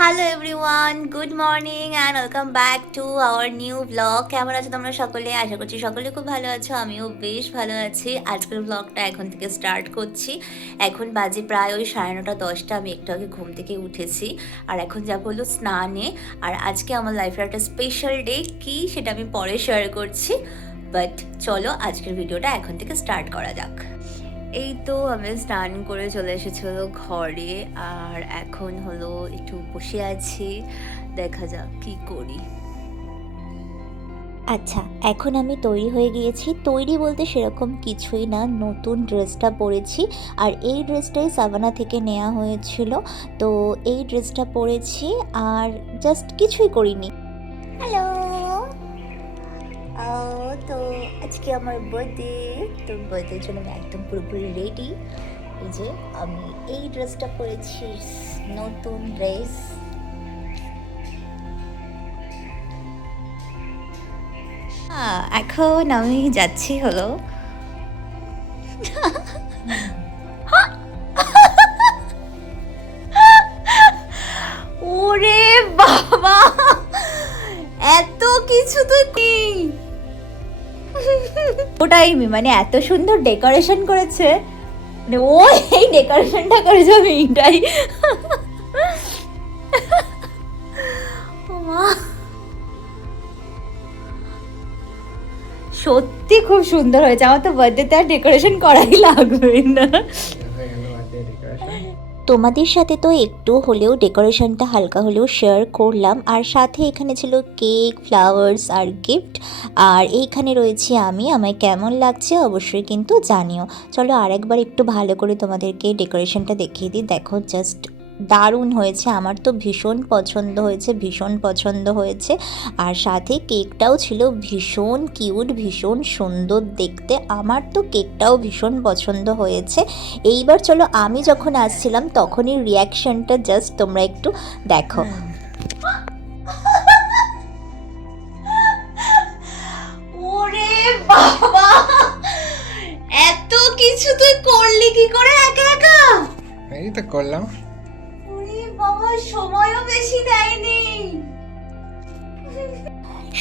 Hello everyone good morning and welcome back to our new blog কেমন আছো তোমরা সকলে? আশা করছি সকলে খুব ভালো আছো, আমিও বেশ ভালো আছি। আজকের ব্লগটা এখন থেকে স্টার্ট করছি। এখন বাজে প্রায় ওই সাড়ে নটা দশটা, আমি একটু আগে ঘুম থেকে উঠেছি। আর এখন যা হলো স্নানে। আর আজকে আমার লাইফের একটা স্পেশাল ডে কী সেটা আমি পরে শেয়ার করছি। বাট চলো আজকের ভিডিওটা এখন থেকে স্টার্ট করা যাক। এই তো আমি স্নান করে চলে এসেছি হলো ঘরে, আর এখন হলো একটু বসে আছি, দেখা যাক কি করি। আচ্ছা এখন আমি তৈরি হয়ে গিয়েছি। তৈরি বলতে সেরকম কিছুই না, নতুন ড্রেসটা পরেছি, আর এই ড্রেসটাই সাবানা থেকে নেওয়া হয়েছিল। তো এই ড্রেসটা পরেছি, আর জাস্ট কিছুই করিনি। আজকে আমার বার্থডে তো বার্থডের জন্য আমি একদম পুরোপুরি রেডি এই যে, আমি এই ড্রেসটা পরেছি, নতুন ড্রেস এখন আমি যাচ্ছি হলো। ওরে বাবা! এত কিছু তো কি ওটাই মানে এত সুন্দর ডেকোরেশন করেছে। মানে ও এই ডেকোরেশনটা করেছে আমি এটাই ও সত্যি খুব সুন্দর হয়েছে। আমার তো বার্থডেতে আর ডেকোরেশন করাই লাগবে না। তোমাদের সাথে তো একটু হলেও ডেকোরেশনটা হালকা হলেও শেয়ার করলাম। আর সাথে এখানে ছিল কেক, ফ্লাওয়ার্স আর গিফট। আর এইখানে রয়েছি আমি। আমায় কেমন লাগছে অবশ্যই কিন্তু জানিও। চলো আর একবার একটু ভালো করে তোমাদেরকে ডেকোরেশনটা দেখিয়ে দিই। দেখো জাস্ট দারুণ হয়েছে। আমার তো ভীষণ পছন্দ হয়েছে ভীষণ পছন্দ হয়েছে। আর সাথে কেকটাও ছিল ভীষণ কিউট ভীষণ সুন্দর দেখতে। আমার তো কেকটাও ভীষণ পছন্দ হয়েছে। এইবার চলো আমি যখন আসছিলাম তখনই রিয়াকশনটা জাস্ট তোমরা একটু দেখো। ওরে বাবা! এত কিছু তুই করলি কি করে একা একা? এই তো করলাম।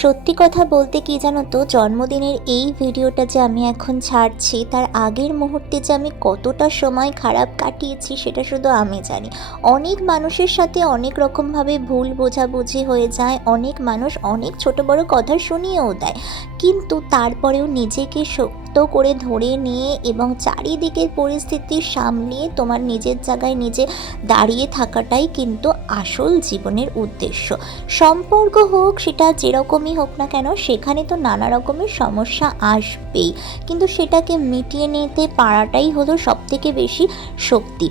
সত্যি কথা বলতে কি জানো তো, জন্মদিনের এই ভিডিওটা যে আমি এখন ছাড়ছি, তার আগের মুহূর্তে যে আমি কতটা সময় খারাপ কাটিয়েছি, সেটা শুধু আমি জানি। অনেক মানুষের সাথে অনেক রকমভাবে ভুল বোঝাবুঝি হয়ে যায়, অনেক মানুষ অনেক ছোট বড় কথা শুনিয়েও দেয়। কিন্তু তারপরেও নিজেকে শক্ত করে ধরে নিয়ে এবং চারিদিকের পরিস্থিতি সামলিয়ে তোমার নিজের জায়গায় নিজে দাঁড়িয়ে থাকাটাই কিন্তু আসল জীবনের উদ্দেশ্য। সম্পর্ক হোক, সেটা যেরকমই হোক না কেন, সেখানে তো নানা রকমের সমস্যা আসবেই। কিন্তু সেটাকে মিটিয়ে নিতে পারাটাই হলো সবথেকে বেশি শক্তি।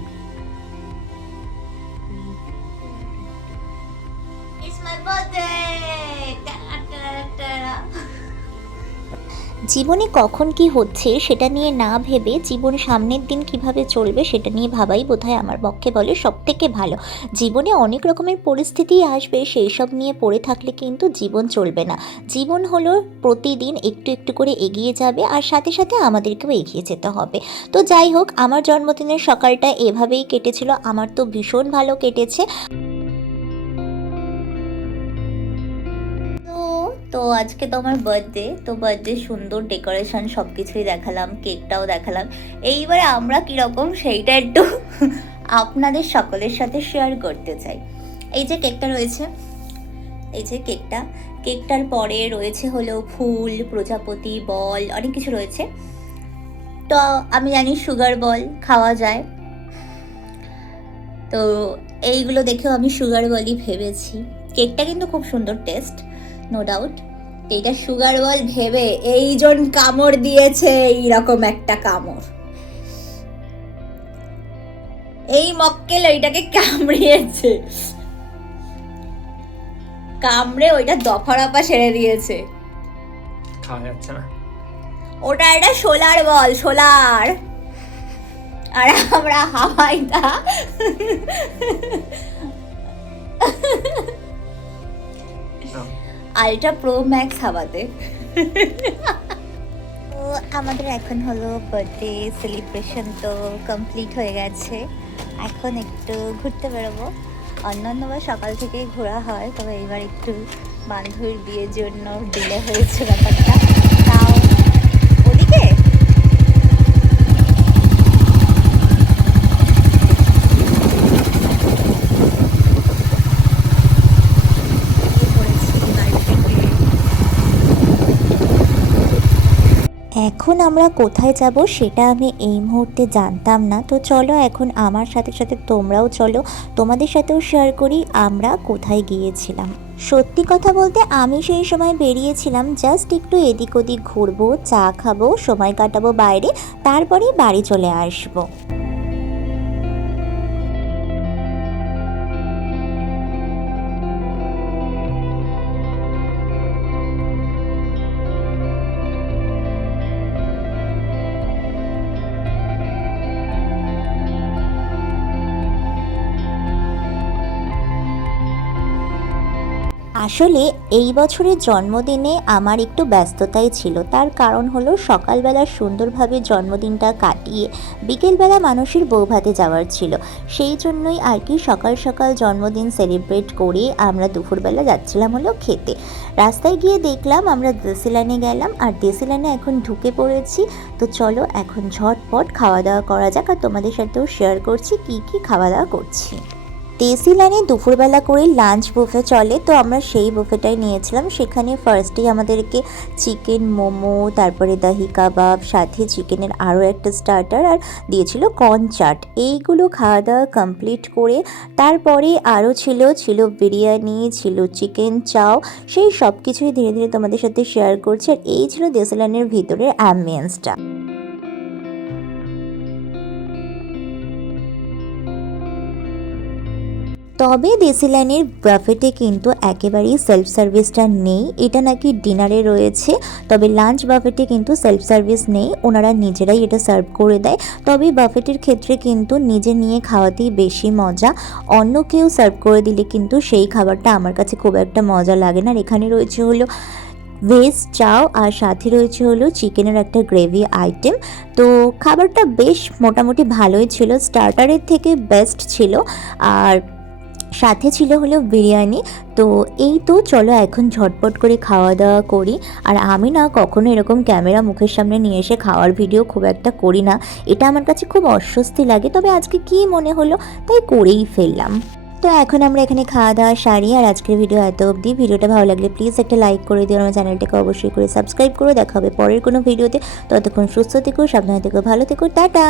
It's my birthday! জীবনে কখন কি হচ্ছে সেটা নিয়ে না ভেবে জীবন সামনের দিন কীভাবে চলবে সেটা নিয়ে ভাবাই বোধহয় আমার পক্ষে বলে সব থেকে ভালো। জীবনে অনেক রকমের পরিস্থিতি আসবে সেই সব নিয়ে পড়ে থাকলে কিন্তু জীবন চলবে না। জীবন হলো প্রতিদিন একটু একটু করে এগিয়ে যাবে আর সাথে সাথে আমাদেরকেও এগিয়ে যেতে হবে। তো যাই হোক, আমার জন্মদিনের সকালটা এভাবেই কেটেছিল। আমার তো ভীষণ ভালো কেটেছে। আজকে তো আমার বার্থডে তো বার্থডে সুন্দর ডেকোরেশন সব কিছুই দেখালাম কেকটাও দেখালাম। এইবারে আমরা কীরকম সেইটা একটু আপনাদের সকলের সাথে শেয়ার করতে চাই। এই যে কেকটা রয়েছে, এই যে কেকটা কেকটার পরে রয়েছে হলো ফুল, প্রজাপতি, বল, অনেক কিছু রয়েছে। তো আমি জানি সুগার বল খাওয়া যায়। তো এইগুলো দেখেও আমি সুগার বলই ভেবেছি। কেকটা কিন্তু খুব সুন্দর টেস্ট নো ডাউট এটা সুগার বল ভেবে এইজন কামড় দিয়েছে এইরকম একটা কামড়। এই মক্কেল ওইটাকে কামড়িয়েছে। কামড়ে ওইটা দফা রফা সেরে দিয়েছে। খাওয়া যাচ্ছে না। ওটা একটা সোলার বল সোলার আর আমরা হাওয়াইটা আলট্রা প্রো ম্যাক্স হাওয়াতে। তো আমাদের এখন হলো বার্থডে সেলিব্রেশন তো কমপ্লিট হয়ে গেছে। এখন একটু ঘুরতে বেরোবো। অন্যান্যবার সকাল থেকেই ঘোরা হয়, তবে এবার একটু বান্ধবীর বিয়ের জন্য ডিলে হয়েছে ব্যাপারটা তাও ওদিকে বেরিয়ে পড়েছি বাড়ি থেকে এখন আমরা কোথায় যাব সেটা আমি এই মুহূর্তে জানতাম না। তো চলো এখন আমার সাথে সাথে তোমরাও চলো, তোমাদের সাথেও শেয়ার করি আমরা কোথায় গিয়েছিলাম। সত্যি কথা বলতে আমি সেই সময় বেরিয়েছিলাম জাস্ট একটু এদিক ওদিক ঘুরবো, চা খাব, সময় কাটাবো বাইরে তারপরে বাড়ি চলে আসব। আসলে এই বছরের জন্মদিনে আমার একটু ব্যস্ততাই ছিল। তার কারণ হলো সকালবেলা সুন্দরভাবে জন্মদিনটা কাটিয়ে বিকেলবেলা মানুষের বৌভাতে যাওয়ার ছিল। সেই জন্যই আর কি সকাল সকাল জন্মদিন সেলিব্রেট করে আমরা দুপুরবেলা যাচ্ছিলাম হলো খেতে। রাস্তায় গিয়ে দেখলাম আমরা দেশিলানে গেলাম আর দেশিলানে এখন ঢুকে পড়েছি। তো চলো এখন ঝটপট খাওয়া দাওয়া করা যাক আর তোমাদের সাথেও শেয়ার করছি কি কি খাওয়া দাওয়া করছি। দেশি লাইনে দুপুরবেলা করে লাঞ্চ বুফে চলে। তো আমরা সেই বুফেটাই নিয়েছিলাম। সেখানে ফার্স্টেই আমাদেরকে চিকেন মোমো, তারপরে দাহি কাবাব, সাথে চিকেনের আরও একটা স্টার্টার আর দিয়েছিল কর্ন চাট এইগুলো খাওয়া দাওয়া কমপ্লিট করে তারপরে আরও ছিল ছিল বিরিয়ানি, ছিল চিকেন চাও সেই সব কিছুই ধীরে ধীরে তোমাদের সাথে শেয়ার করছি। আর এই ছিল দেশলানের ভিতরের অ্যাম্বিয়েন্সটা তবে দেশিলাইনের বাফেটে কিন্তু একেবারেই সেলফ সার্ভিসটা নেই। এটা নাকি ডিনারে রয়েছে, তবে লাঞ্চ বাফেটে কিন্তু সেলফ সার্ভিস নেই। ওনারা নিজেরাই এটা সার্ভ করে দেয়। তবে বাফেটের ক্ষেত্রে কিন্তু নিজে নিয়ে খাওয়াতেই বেশি মজা। অন্য কেউ সার্ভ করে দিলে কিন্তু সেই খাবারটা আমার কাছে খুব একটা মজা লাগে না। আর এখানে রয়েছে হলো ভেজ চাও, আর সাথে রয়েছে হলো চিকেনের একটা গ্রেভি আইটেম তো খাবারটা বেশ মোটামুটি ভালোই ছিল। স্টার্টারের থেকে বেস্ট ছিল। আর সাথে ছিল হলো বিরিয়ানি। তো এই তো চলো এখন ঝটপট করে খাওয়া দাওয়া করি। আর আমি না কখনো এরকম ক্যামেরা মুখের সামনে নিয়ে এসে খাওয়ার ভিডিও খুব একটা করি না। এটা আমার কাছে খুব অস্বস্তি লাগে। তবে আজকে কি মনে হলো তাই করেই ফেললাম। তো এখন আমরা এখানে খাওয়া দাওয়া সারি। আর আজকের ভিডিও এত অবধি। ভিডিওটা ভালো লাগলে প্লিজ একটা লাইক করে দিও। আমার চ্যানেলটাকে অবশ্যই করে সাবস্ক্রাইব করে। দেখা হবে পরের কোনো ভিডিওতে। ততক্ষণ সুস্থ থেকো, সাবধানে থেকো, ভালো থেকো। টাটা!